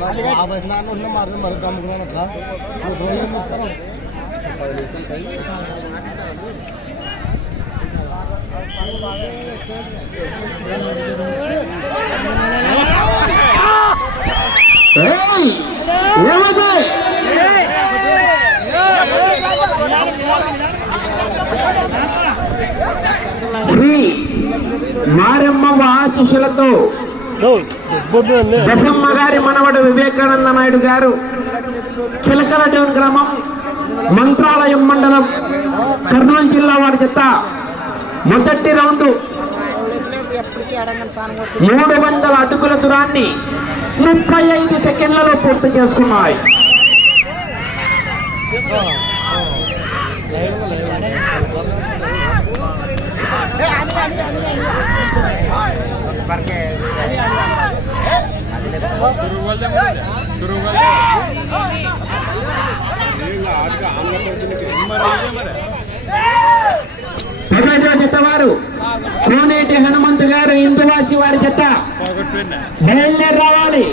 యాభై స్నానం ఉంటే మరి దమ్ముకున్నాను అట్లా ఇస్తాను ఏయ్! ఏమిటి శ్రీ మారమ్మ ఆశిష్యులతో బసమ్మ గారి మనవడు వివేకానంద నాయుడు గారు చిలకల డౌన్ గ్రామం మంత్రాలయం మండలం కర్నూలు జిల్లా వారి జత మొదటి రౌండ్ మూడు వందల అటుకుల దూరాన్ని ముప్పై ఐదు సెకండ్లలో పూర్తి చేసుకున్నాయి. Parque. జత కోనేటి హనుమంతు గారు ఇందువాసి వారి జత బయలుదేరి రావాలి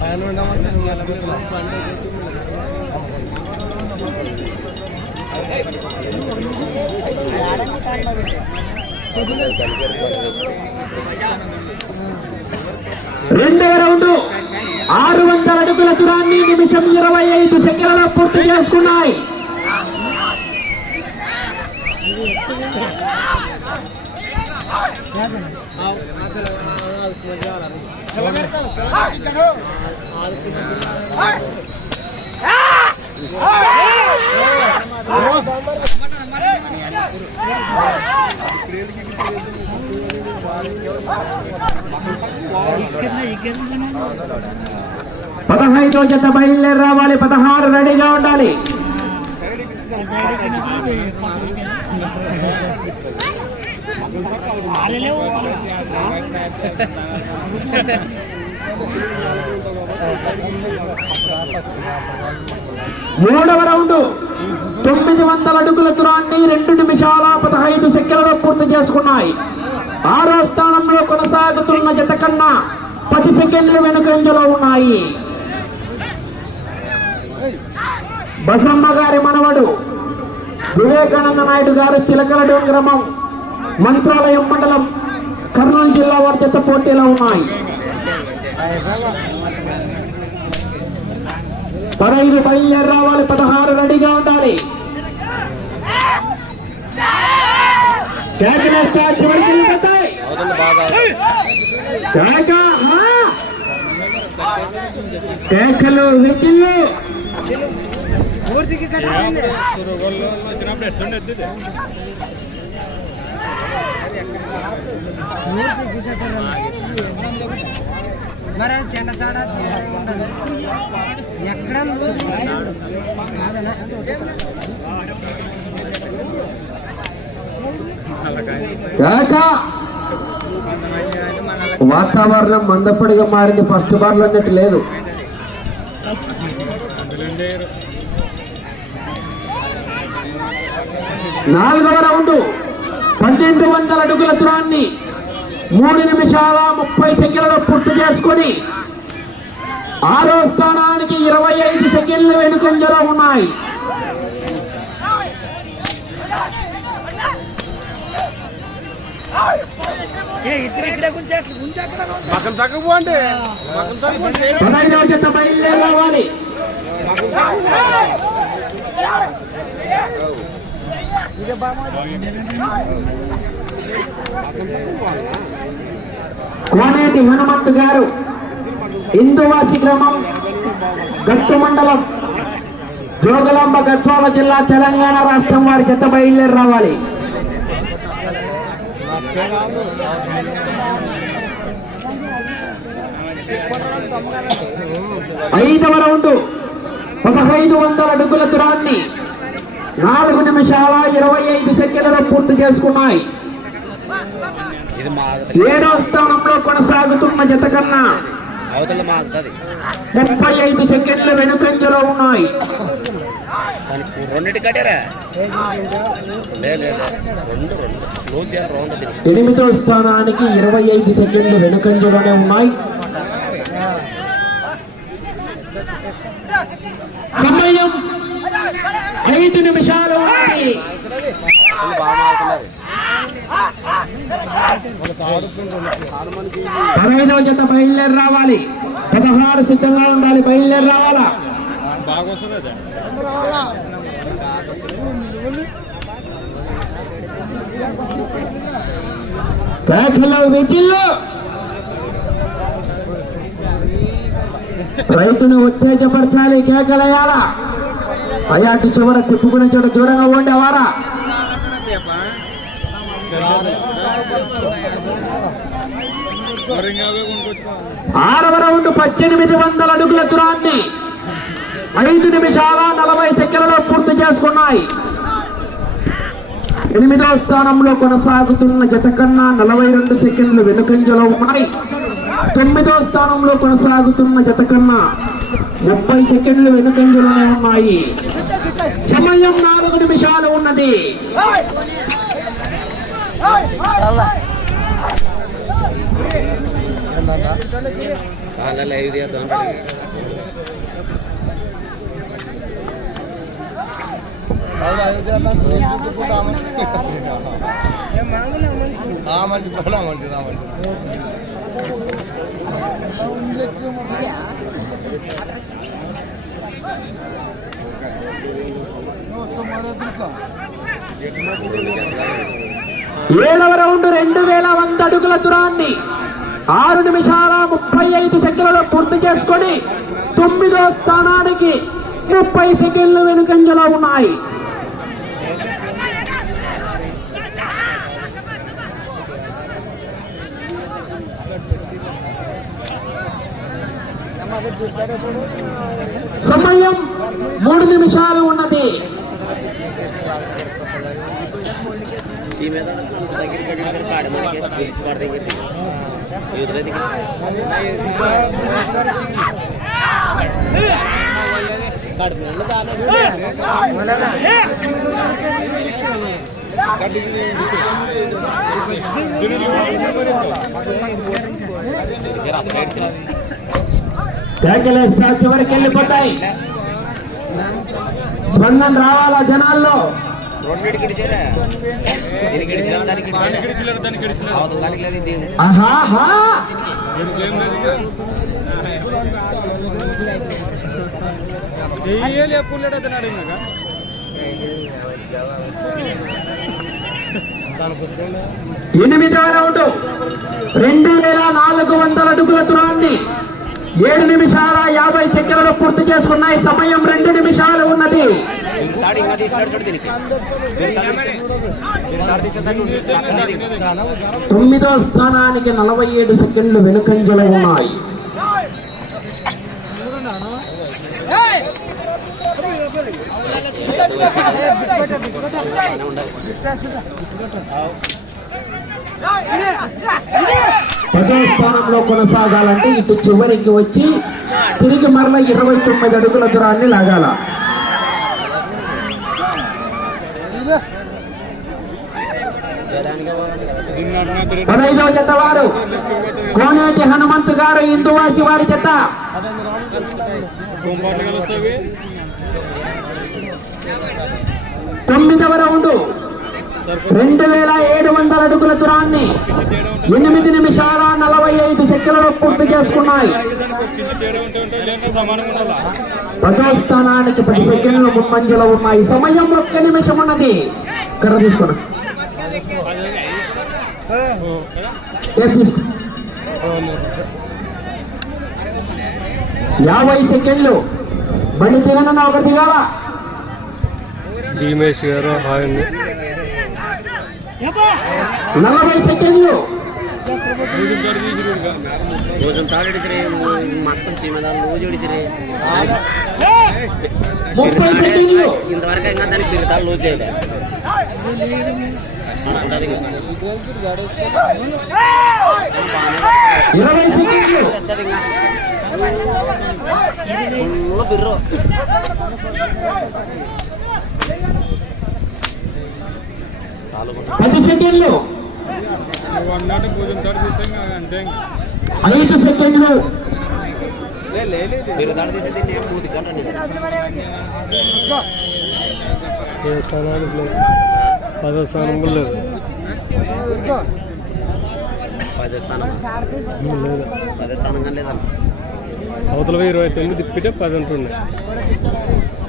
పైన ఉండమంటే రెండవ రౌండ్ ఆరు వందల అడుగుల దూరాన్ని నిమిషం ఇరవై ఐదు సెకండ్లలో పూర్తి చేసుకున్నాయి. పదహైదో జత బయలుదేరి రావాలి. పదహారు రెడీగా ఉండాలి. మూడవ రౌండ్ తొమ్మిది వందల అడుగుల దూరాన్ని రెండు నిమిషాల పదహైదు సెకండ్లలో పూర్తి చేసుకున్నాయి. ఆరో స్థానంలో కొనసాగుతున్న జత కన్నా పది సెకండ్లు వెనుకంజలో ఉన్నాయి. బసమ్మ గారి మనవడు వివేకానంద నాయుడు గారు చిలకల గ్రామం మంత్రాలయం మండలం కర్నూలు జిల్లా వారి జత పోటీలో ఉన్నాయి. పదహైదు బయలుదేరి రావాలి పదహారు రెడీగా ఉండాలి. కేకలేస్తా చివరికి వెళ్ళిపోతాయి కేక మరి చెండ ఉండదు. ఎక్కడ వాతావరణం మందపడిగా మారింది. ఫస్ట్ బార్లు అన్నట్టు లేదు. నాలుగవ రౌండ్. పన్నెండు వందల అడుగుల దూరాన్ని మూడు నిమిషాల ముప్పై సెకండ్లలో పూర్తి చేసుకొని ఆరో స్థానానికి ఇరవై ఐదు సెకండ్లు వెనుకంజలో ఉన్నాయి. పదహైదవ జత బయలుదేరి రావాలి కోనేటి హనుమంతు గారు ఇందువాసి గ్రామం గట్టు మండలం జోగులాంబ గద్వాల జిల్లా తెలంగాణ రాష్ట్రం వారి జత బయలుదేరి రావాలి? ఐదవ రౌండ్ పదహైదు వందల అడుగుల దూరాన్ని నాలుగు నిమిషాల ఇరవై ఐదు సెకండ్లలో పూర్తి చేసుకున్నాయి. ఏడవ స్థానంలో కొనసాగుతున్న జత కన్నా అవతల ముప్పై ఐదు సెకండ్లు వెనుకంజలో ఉన్నాయి. ఎనిమిదో స్థానానికి ఇరవై ఐదు సెకండ్లు వెనుకంజలోనే ఉన్నాయి. సమయం ఐదు నిమిషాలు ఆడుతున్నది. పదహైదవ జత బయలుదేరి రావాలి. పదహారు సిద్ధంగా ఉండాలి బయలుదేరి రావాలా? విజిల్లు రైతును ఉత్తేజపరచాలి కేకలయ్యాలా అయాటి చివర తిప్పుకునే చోట దూరంగా ఉండేవారా? ఆరవ రౌండ్ పద్దెనిమిది వందల అడుగుల దూరాన్ని ఐదు నిమిషాల నలభై సెకండ్లలో పూర్తి చేసుకున్నాయి. ఎనిమిదవ స్థానంలో కొనసాగుతున్న జత కన్నా నలభై రెండు సెకండ్లు వెనుకంజలో ఉన్నాయి. తొమ్మిదో స్థానంలో కొనసాగుతున్న జత కన్నా ముప్పై సెకండ్లు వెనుకంజలోనే ఉన్నాయి. సమయం నాలుగు నిమిషాలు ఉన్నది. చాలా లైవ్ చేద్దాం అవును, అయోధ్య అన్న, రోజు ఏడవ రౌండ్ రెండు వేల వంద అడుగుల దూరాన్ని ఆరు నిమిషాల ముప్పై ఐదు సెకండ్లలో పూర్తి చేసుకొని తొమ్మిదో స్థానానికి ముప్పై సెకండ్లు వెనుకంజలో ఉన్నాయి. సమయం మూడు నిమిషాలు ఉన్నది. చివరికి వెళ్ళిపోతాయి. స్పందన రావాలా జనాల్లో? ఎనిమిదవ రౌండ్ రెండు వేల నాలుగు వందల అడుగుల దూరాన్ని ఏడు నిమిషాల యాభై సెకండ్లు పూర్తి చేసుకున్నాయి సమయం రెండు నిమిషాలు ఉన్నది. తాడు ఇంకా తీసుకున్నాడు చూడు దీనికి. తొమ్మిదో స్థానానికి నలభై ఏడు సెకండ్లు వెనుకంజలు ఉన్నాయి. పదో స్థానంలో కొనసాగాలంటే ఇటు చివరికి వచ్చి తిరిగి మరల ఇరవై తొమ్మిది అడుగుల దూరాన్ని లాగాల. పదైదవ జత వారు. కోనేటి హనుమంతు గారు ఇందువాసి వారి జత. తొమ్మిదవ రౌండు. రెండు వేల ఏడు వందల అడుగుల దూరాన్ని ఎనిమిది నిమిషాల నలభై ఐదు సెకండ్లలో పూర్తి చేసుకున్నాయి. పదో స్థానానికి పది సెకండ్లు ముందంజలో ఉన్నాయి. సమయం ఒక్క నిమిషం ఉన్నది. కర్ర తీసుకున్నా యాభై సెకండ్లు. బండి తినన ఒకటి దిగాల? భీమేష్ గారు హాయ్ నలభై సెకండ్లు. రోజు తాడు ఇడిసిరే మొత్తం సీమ దాని రోజు ఇడిసిరే ముప్పై సెకండ్లు. ఇంతవరకు ఇంకా దానికి పిల్లతాడు లూజ్ చేయలే. అనుకుంటుంది ఇంకా. ఇరవై సెకండ్లు. బిర్రు. పది సెకండ్లు. ఐదు సెకండ్లు. మీరు దాడి తీసే దీన్ని ఏం పదో స్థానం లేదు పది స్థానం. లేదు పది స్థానం కానీ లేదా? అవతల ఇరవై తొమ్మిది తిప్పితే పది ఉంటుండే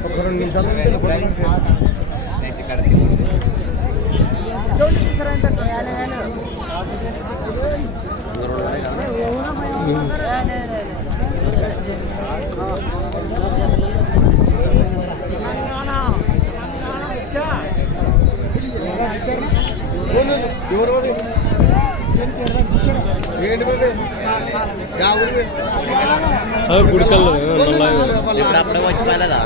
ఒక రెండు నిమిషాలు ఇంకా రెండు ఉన్నాయి కదా గుడికల్లో ఇప్పుడు అప్పుడే వచ్చి పోలేదా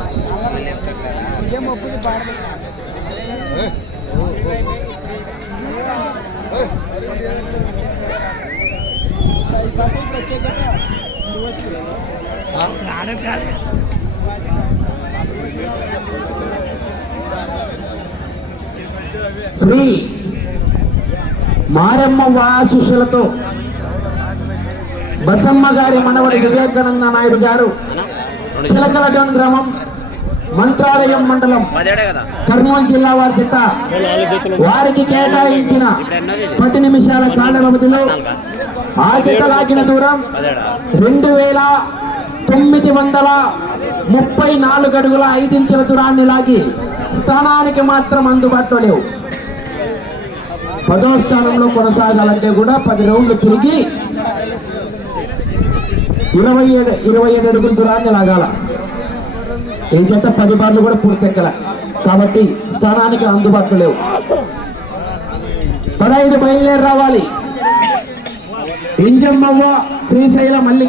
శ్రీ మారెమ్మ వాసుషులతో బసమ్మ గారి మనవడి వివేకానంద నాయుడు గారు చిలకలటోన్ గ్రామం మంత్రాలయం మండలం కర్నూలు జిల్లా వారి చేత వారికి కేటాయించిన పది నిమిషాల కాల వ్యవధిలో ఆ జత లాగిన దూరం రెండు వేల తొమ్మిది వందల ముప్పై నాలుగు అడుగుల ఐదించుల దూరాన్ని లాగి స్థానానికి మాత్రం అందుబాటులో లేవు. పదో స్థానంలో కొనసాగాలంటే కూడా పది రౌండ్లు తిరిగి ఇరవై ఏడు ఇరవై ఏడు అడుగుల దూరాన్ని లాగాల. ఏం చేత పది బార్లు కూడా పూర్తెక్కల కాబట్టి స్థానానికి అందుబాటులో లేవు. పదహైదు బయలుదేరి రావాలి. ఇంజమ్మవ్వ శ్రీశైలం మల్లి